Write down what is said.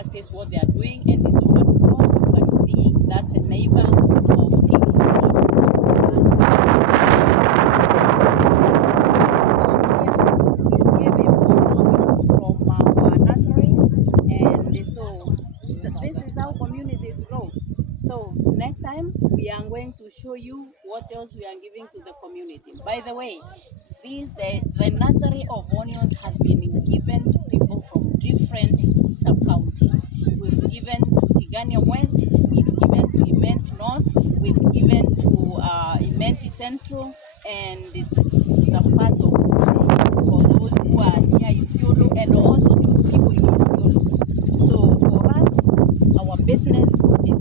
practice what they are doing. And this over across, you can see that's a neighbor of from our nursery, and so this is how communities grow. So next time we are going to show you what else we are giving to the community. By the way, the nursery of onions has been given to people from different sub-counties. We've given to Tigania West, we've given to Imenti North, we've given to Imenti Central, and some parts of for those who are near Isiolo, and also to people in Isiolo. So for us, our business is